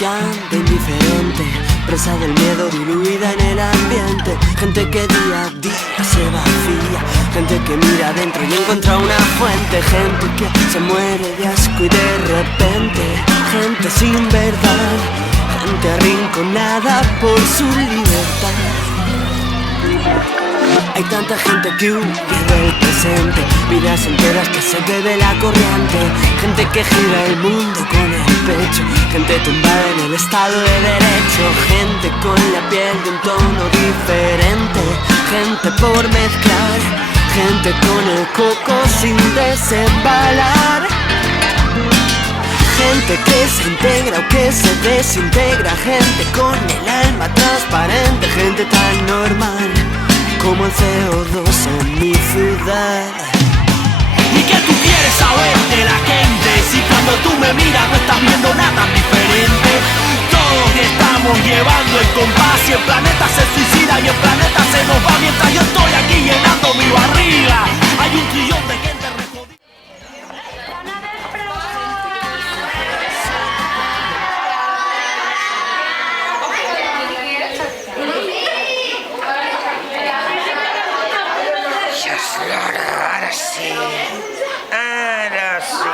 que anda indiferente, presa del miedo diluida en el ambiente. Gente que día a día se vacía, gente que mira adentro y encuentra una fuente. Gente que se muere de asco y de repente, gente sin verdad, gente arrinconada por su libertad. Hay tanta gente que huye del presente, vidas enteras que se bebe la corriente. Gente que gira el mundo con el pecho, gente tumbada en el Estado de Derecho. Gente con la piel de un tono diferente, gente por mezclar, gente con el coco sin desembalar. Gente que se integra o que se desintegra, gente con el alma transparente, gente tan normal como el CO2 en mi ciudad. ¿Y qué tú quieres saber de la gente? Si cuando tú me miras no estás viendo nada diferente. Todos estamos llevando el compás y el planeta se suicida y el planeta se nos va mientras yo estoy aquí llenando mi barriga. Hay un trillón de gente recodida. Ahora sí. Ahora sí.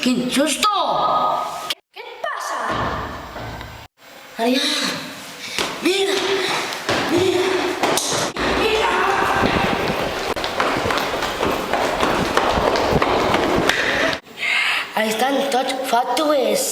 ¡Quin susto! Què et passa? Ariadna, mira! Mira! Mira! Estan tots fàtues.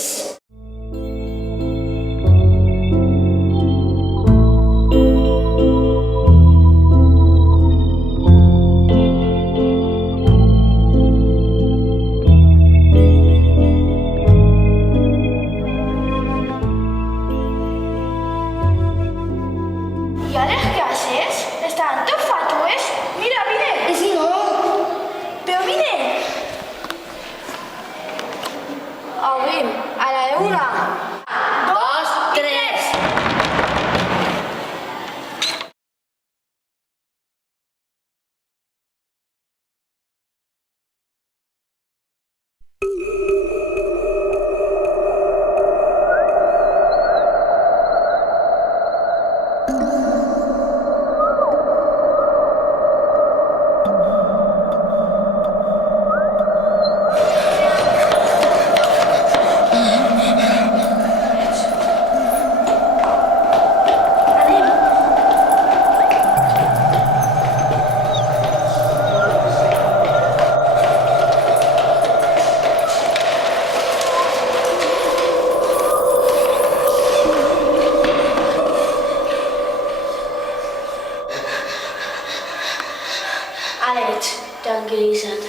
Tranquil·litza't.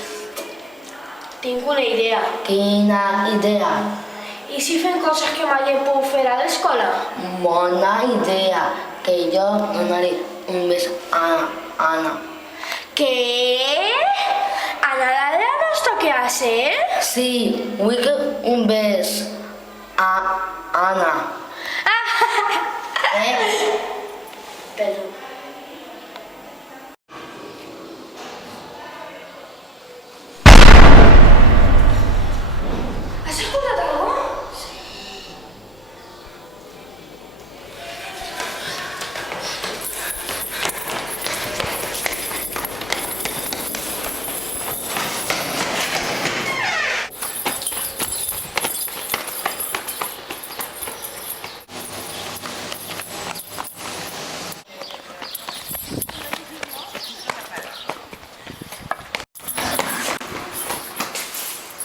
Tinc una idea. Quina idea? I si fem coses que mai he pogut fer a l'escola? Bona idea, que jo donaré un bes a Anna. ¿Qué? A nada de nos toque hacer. Sí, un beso a Ana. Perdón. ¿Has escuchado algo?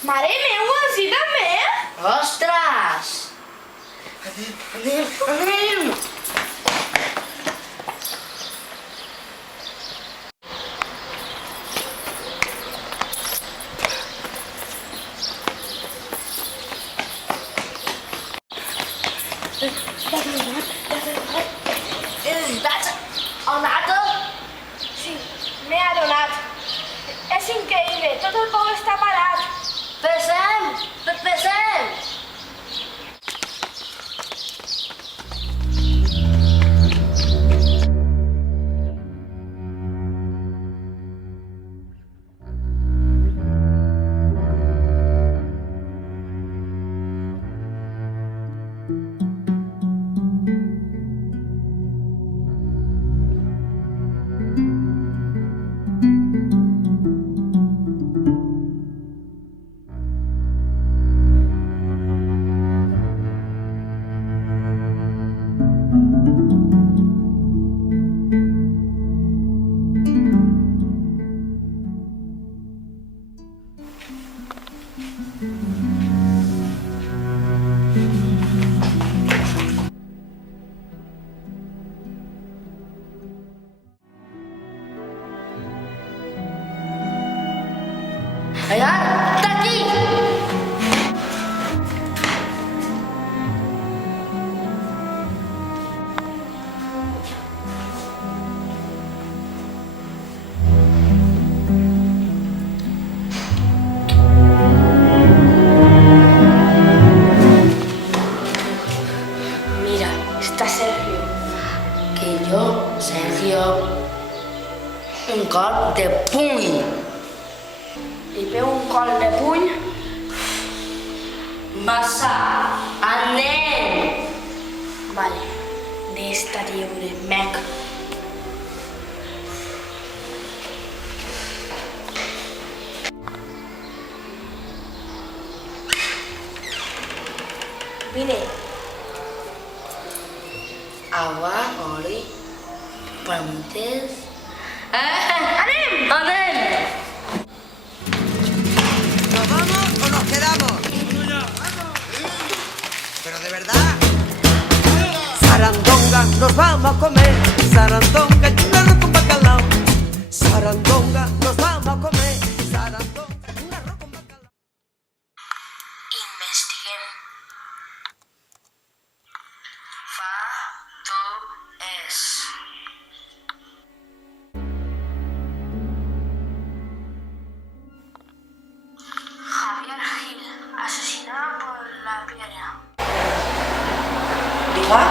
Mare meva, sí també? Ostres! Anem! On nata? Sí, m'he adonat. És increïble, tot el poble està parat. Pesem! Allà, està aquí! Mira, està Sergio. Que jo, Sergio, un cop de puny. Li pego un col de puny. Massa, anem! Vale, d'esta lliure, mec. Vine. Agua, oli, plantes... Anem! Anem! ¿Nos vamos o nos quedamos? Pero de verdad. Sarandonga, nos vamos a comer. Sarandonga, y un arroz con bacalao. Sarandonga, nos vamos a comer. Sarandonga, y un arroz con bacalao. Investiguem. Fa, tu, es. Javier Gil, asesinado por la piedra. Diga?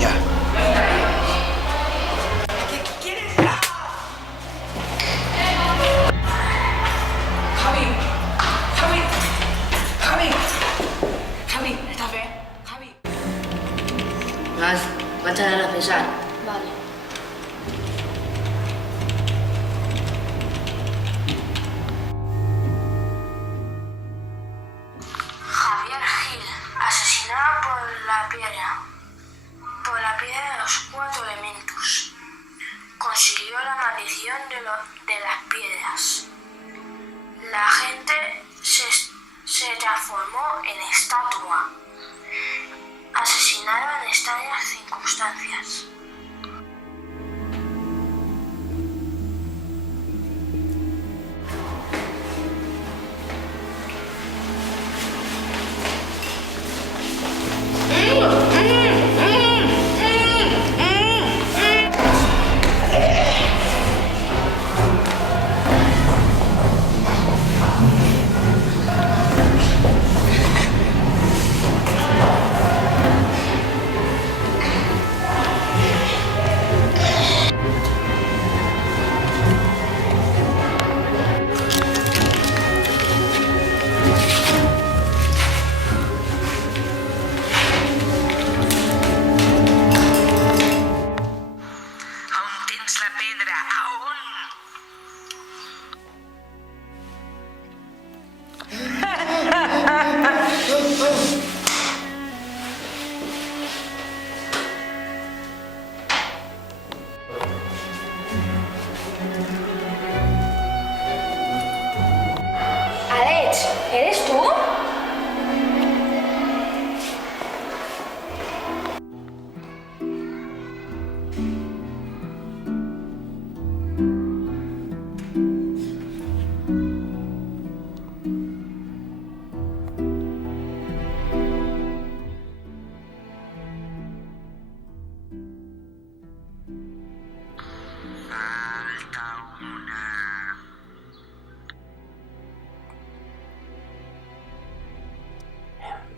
Ya. Vaig anar a pesar. Vale. Javier Gil, asesinado por la piedra. Alex, ¿eres tú?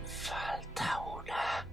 Falta una.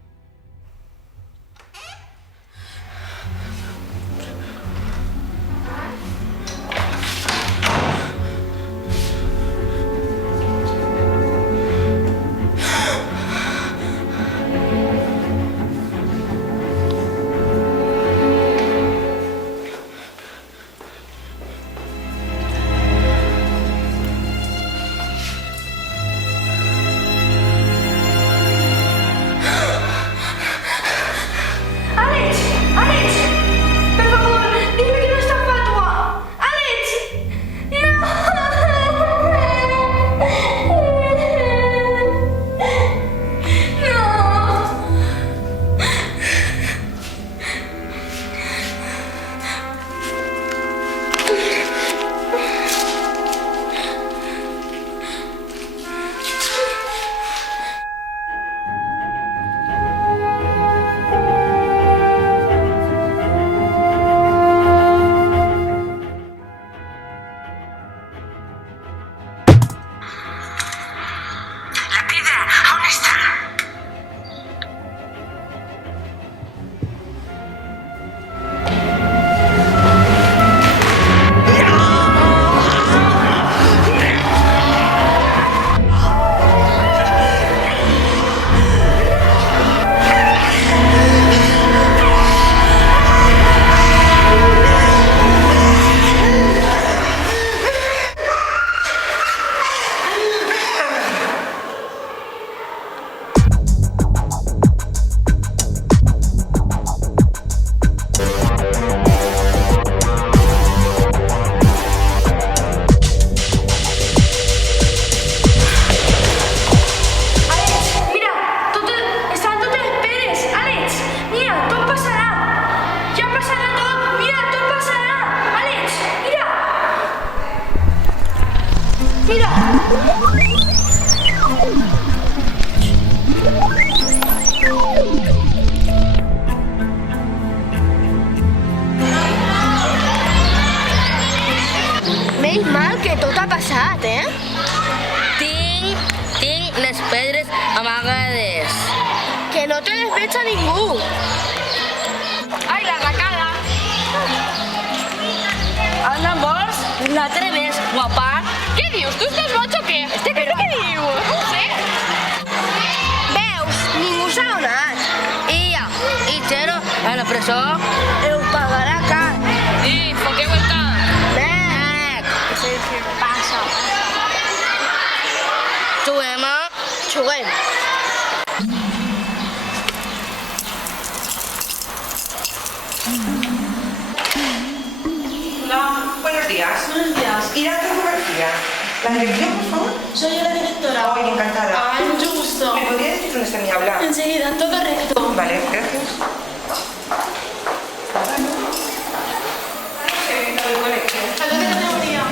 ¡Alex! ¡Alex! ¡Por favor, dime que no está Fatua! ¡Alex! La piedra aún está. Alex, mira, no te esperes, Alex, mira, todo pasará, ya pasará todo, mira, todo pasará, Alex, mira. Menys mal que tot ha passat, Tinc les pedres amagades. Que no te les veig a ningú. Ai, la racada! Anda, vols? La treves, guapa? Què dius? Tu estàs boig o què? Però què dius? No ho sé. Veus? Ningú s'ha donat. I Chero, a la presó. Ho pagarà car. I, foqueu el camp. Bec! Què passa? Juguem, Juguem. Hola, buenos días. Buenos días. Ira García. ¿La dirección, por favor? Soy yo la directora. Ay, encantada. Ay, mucho gusto. ¿Me podría decir dónde está mi aula? Enseguida, todo recto. Vale, gracias. ¿A qué categoría?